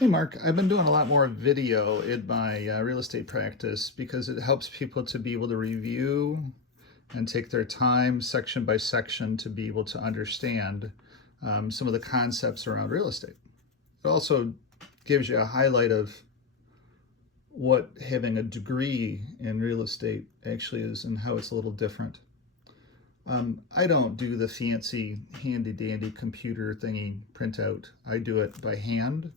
Hey Mark, I've been doing a lot more video in my real estate practice because it helps people to be able to review and take their time section by section to be able to understand some of the concepts around real estate. It also gives you a highlight of what having a degree in real estate actually is and how it's a little different. I don't do the fancy handy dandy computer thingy printout. I do it by hand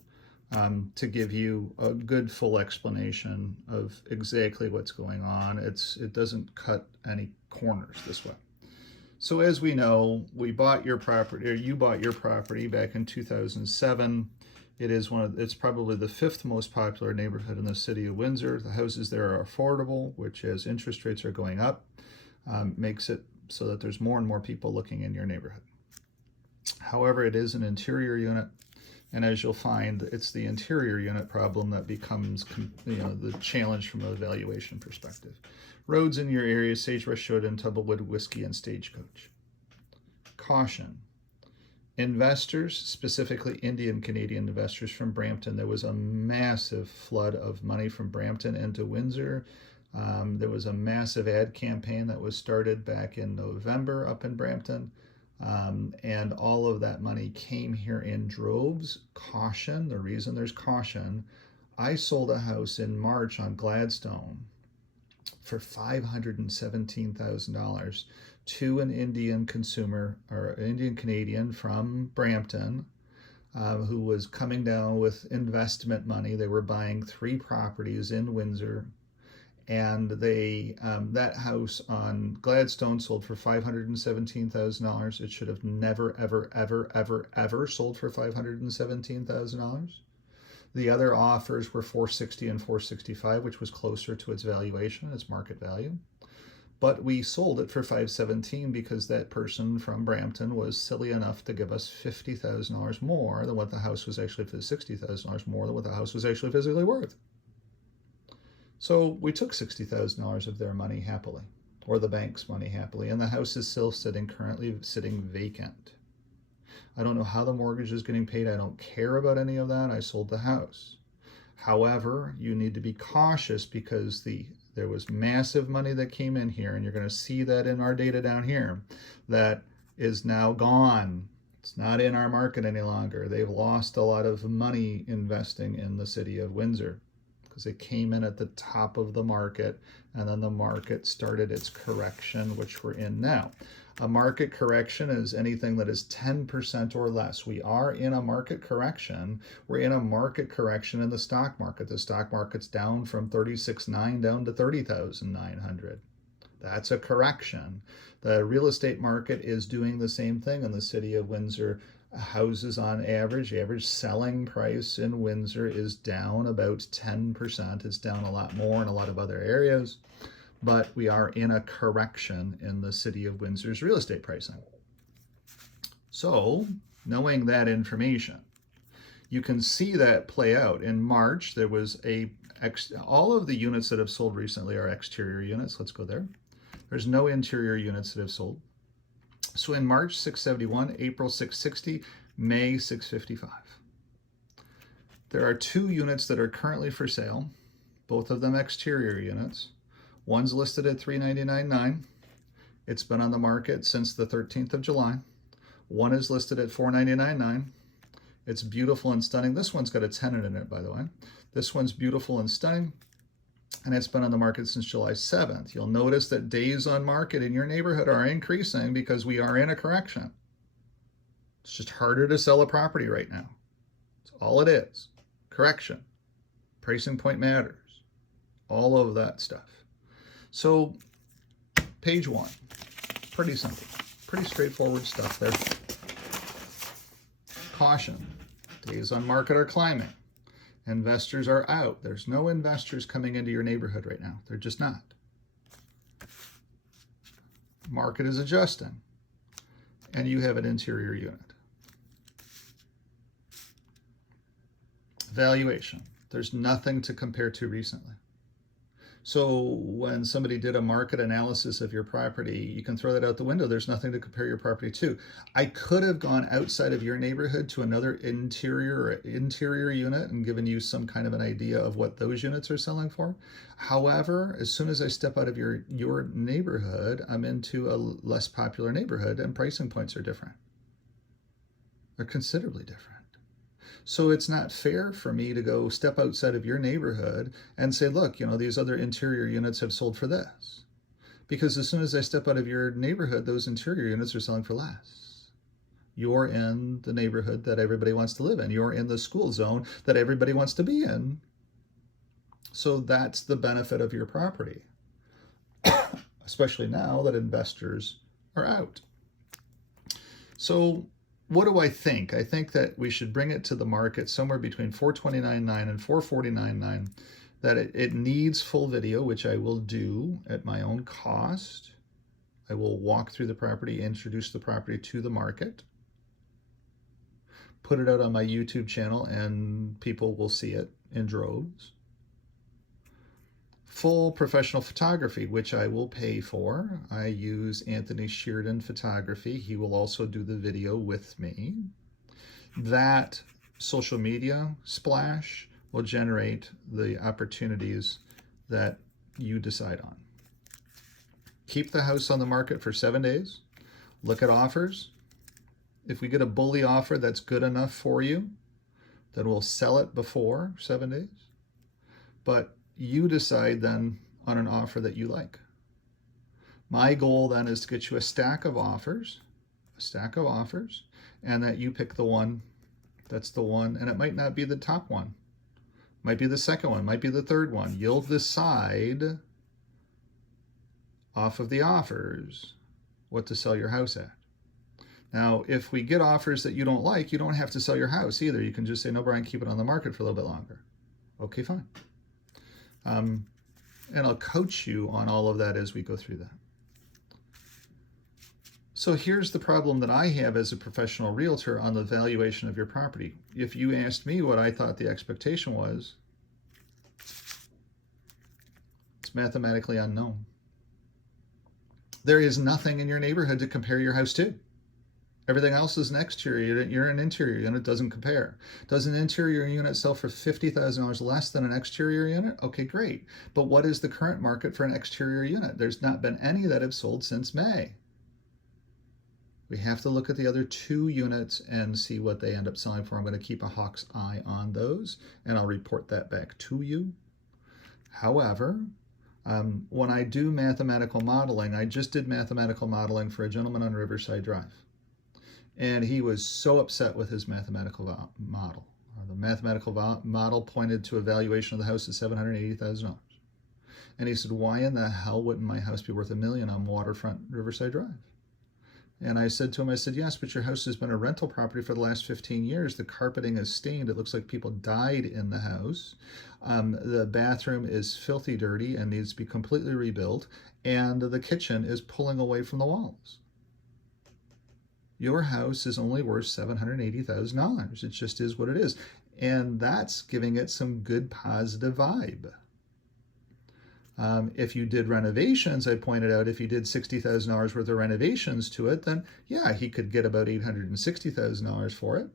to give you a good full explanation of exactly what's going on. It doesn't cut any corners this way. So as we know, we bought your property, or you bought your property back in 2007. It's probably the fifth most popular neighborhood in the city of Windsor. The houses there are affordable, which as interest rates are going up, makes it so that there's more and more people looking in your neighborhood. However, it is an interior unit, and as you'll find, it's the interior unit problem that becomes the challenge from a valuation perspective. Roads in your area: Sagebrush, Shoden, Tumblewood, Whiskey, and Stagecoach. Caution. Investors, specifically Indian Canadian investors from Brampton, there was a massive flood of money from Brampton into Windsor. There was a massive ad campaign that was started back in November up in Brampton. And all of that money came here in droves. Caution, the reason there's caution, I sold a house in March on Gladstone for $517,000 to an Indian consumer, or an Indian Canadian from Brampton, who was coming down with investment money. They were buying 3 properties in Windsor, and that house on Gladstone sold for $517,000. It should have never, ever, ever, ever, ever sold for $517,000. The other offers were $460,000 and $465,000, which was closer to its valuation, its market value. But we sold it for $517,000 because that person from Brampton was silly enough to give us $50,000 more than what the house was actually, $60,000 more than what the house was actually physically worth. So we took $60,000 of their money happily, or the bank's money happily, and the house is still currently sitting vacant. I don't know how the mortgage is getting paid. I don't care about any of that. I sold the house. However, you need to be cautious because there was massive money that came in here, and you're going to see that in our data down here, that is now gone. It's not in our market any longer. They've lost a lot of money investing in the city of Windsor, because it came in at the top of the market, and then the market started its correction, which we're in now. A market correction is anything that is 10% or less. We are in a market correction. We're in a market correction in the stock market. The stock market's down from 36,900 down to 30,900. That's a correction. The real estate market is doing the same thing in the city of Windsor. Houses on average selling price in Windsor is down about 10%. It's down a lot more in a lot of other areas, but we are in a correction in the city of Windsor's real estate pricing. So, knowing that information, you can see that play out. In March, there was all of the units that have sold recently are exterior units. Let's go there. There's no interior units that have sold. So in March, 671, April, 660, May, 655. There are 2 units that are currently for sale, both of them exterior units. One's listed at $399,900. It's been on the market since the 13th of July. One is listed at $499,900. It's beautiful and stunning. This one's got a tenant in it, by the way. This one's beautiful and stunning, and it's been on the market since July 7th. You'll notice that days on market in your neighborhood are increasing because we are in a correction. It's just harder to sell a property right now. That's all it is. Correction. Pricing point matters. All of that stuff. So, page 1. Pretty simple. Pretty straightforward stuff there. Caution. Days on market are climbing. Investors are out. There's no investors coming into your neighborhood right now. They're just not. Market is adjusting. And you have an interior unit. Valuation. There's nothing to compare to recently. So when somebody did a market analysis of your property, you can throw that out the window. There's nothing to compare your property to. I could have gone outside of your neighborhood to another interior unit and given you some kind of an idea of what those units are selling for. However, as soon as I step out of your neighborhood, I'm into a less popular neighborhood and pricing points are different. They're considerably different. So it's not fair for me to go step outside of your neighborhood and say, look, these other interior units have sold for this. Because as soon as I step out of your neighborhood, those interior units are selling for less. You're in the neighborhood that everybody wants to live in. You're in the school zone that everybody wants to be in. So that's the benefit of your property, especially now that investors are out. So what do I think? I think that we should bring it to the market somewhere between $429.9 and $449.9, that it needs full video, which I will do at my own cost. I will walk through the property, introduce the property to the market, put it out on my YouTube channel, and people will see it in droves. Full professional photography, which I will pay for. I use Anthony Sheardon Photography. He will also do the video with me. That social media splash will generate the opportunities that you decide on. Keep the house on the market for 7 days. Look at offers. If we get a bully offer that's good enough for you, then we'll sell it before 7 days. But you decide then on an offer that you like. My goal then is to get you a stack of offers, and that you pick the one that's the one, and it might not be the top one. Might be the second one, might be the third one. You'll decide off of the offers what to sell your house at. Now, if we get offers that you don't like, you don't have to sell your house either. You can just say, no, Brian, keep it on the market for a little bit longer. Okay, fine. And I'll coach you on all of that as we go through that. So here's the problem that I have as a professional realtor on the valuation of your property. If you asked me what I thought the expectation was, it's mathematically unknown. There is nothing in your neighborhood to compare your house to. Everything else is an exterior unit. You're an interior unit, doesn't compare. Does an interior unit sell for $50,000 less than an exterior unit? Okay, great. But what is the current market for an exterior unit? There's not been any that have sold since May. We have to look at the other 2 units and see what they end up selling for. I'm going to keep a hawk's eye on those, and I'll report that back to you. However, when I do mathematical modeling, I just did mathematical modeling for a gentleman on Riverside Drive. And he was so upset with his mathematical model. The mathematical model pointed to a valuation of the house at $780,000. And he said, why in the hell wouldn't my house be worth $1 million on waterfront Riverside Drive? And I said to him, yes, but your house has been a rental property for the last 15 years. The carpeting is stained. It looks like people died in the house. The bathroom is filthy dirty and needs to be completely rebuilt. And the kitchen is pulling away from the walls. Your house is only worth $780,000. It just is what it is. And that's giving it some good positive vibe. If you did renovations, I pointed out, if you did $60,000 worth of renovations to it, then yeah, he could get about $860,000 for it.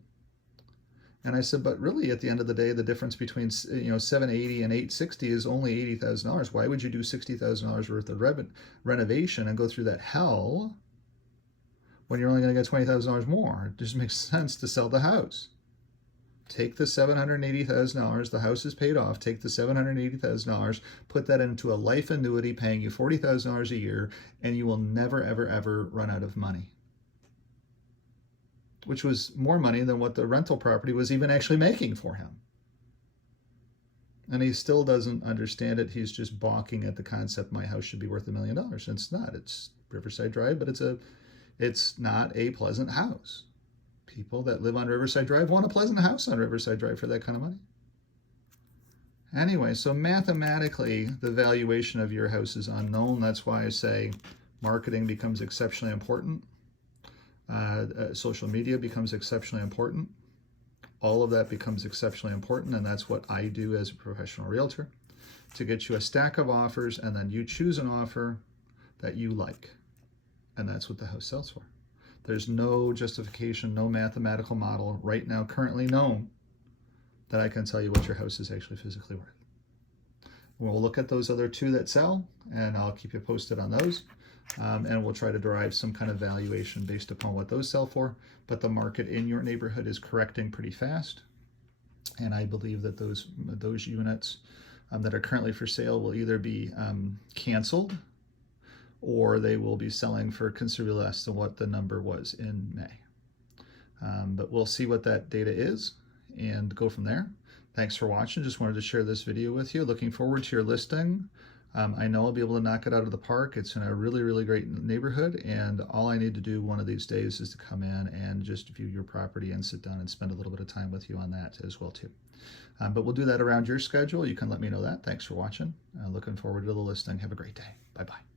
And I said, but really at the end of the day, the difference between $780 and $860 is only $80,000. Why would you do $60,000 worth of renovation and go through that hell when you're only going to get $20,000 more? It just makes sense to sell the house. Take the $780,000, the house is paid off, take the $780,000, put that into a life annuity paying you $40,000 a year, and you will never, ever, ever run out of money. Which was more money than what the rental property was even actually making for him. And he still doesn't understand it. He's just balking at the concept my house should be worth $1 million. And it's not. It's Riverside Drive, but it's not a pleasant house. People that live on Riverside Drive want a pleasant house on Riverside Drive for that kind of money. Anyway, so mathematically, the valuation of your house is unknown. That's why I say marketing becomes exceptionally important. Social media becomes exceptionally important. All of that becomes exceptionally important, and that's what I do as a professional realtor. to get you a stack of offers, and then you choose an offer that you like. And that's what the house sells for. There's no justification, no mathematical model right now currently known that I can tell you what your house is actually physically worth. We'll look at those other two that sell, and I'll keep you posted on those. And we'll try to derive some kind of valuation based upon what those sell for. But the market in your neighborhood is correcting pretty fast. And I believe that those units that are currently for sale will either be canceled, or they will be selling for considerably less than what the number was in May. But we'll see what that data is and go from there. Thanks for watching. Just wanted to share this video with you. Looking forward to your listing. I know I'll be able to knock it out of the park. It's in a really, really great neighborhood, and all I need to do one of these days is to come in and just view your property and sit down and spend a little bit of time with you on that as well too. But we'll do that around your schedule. You can let me know that. Thanks for watching. Looking forward to the listing. Have a great day. Bye-bye.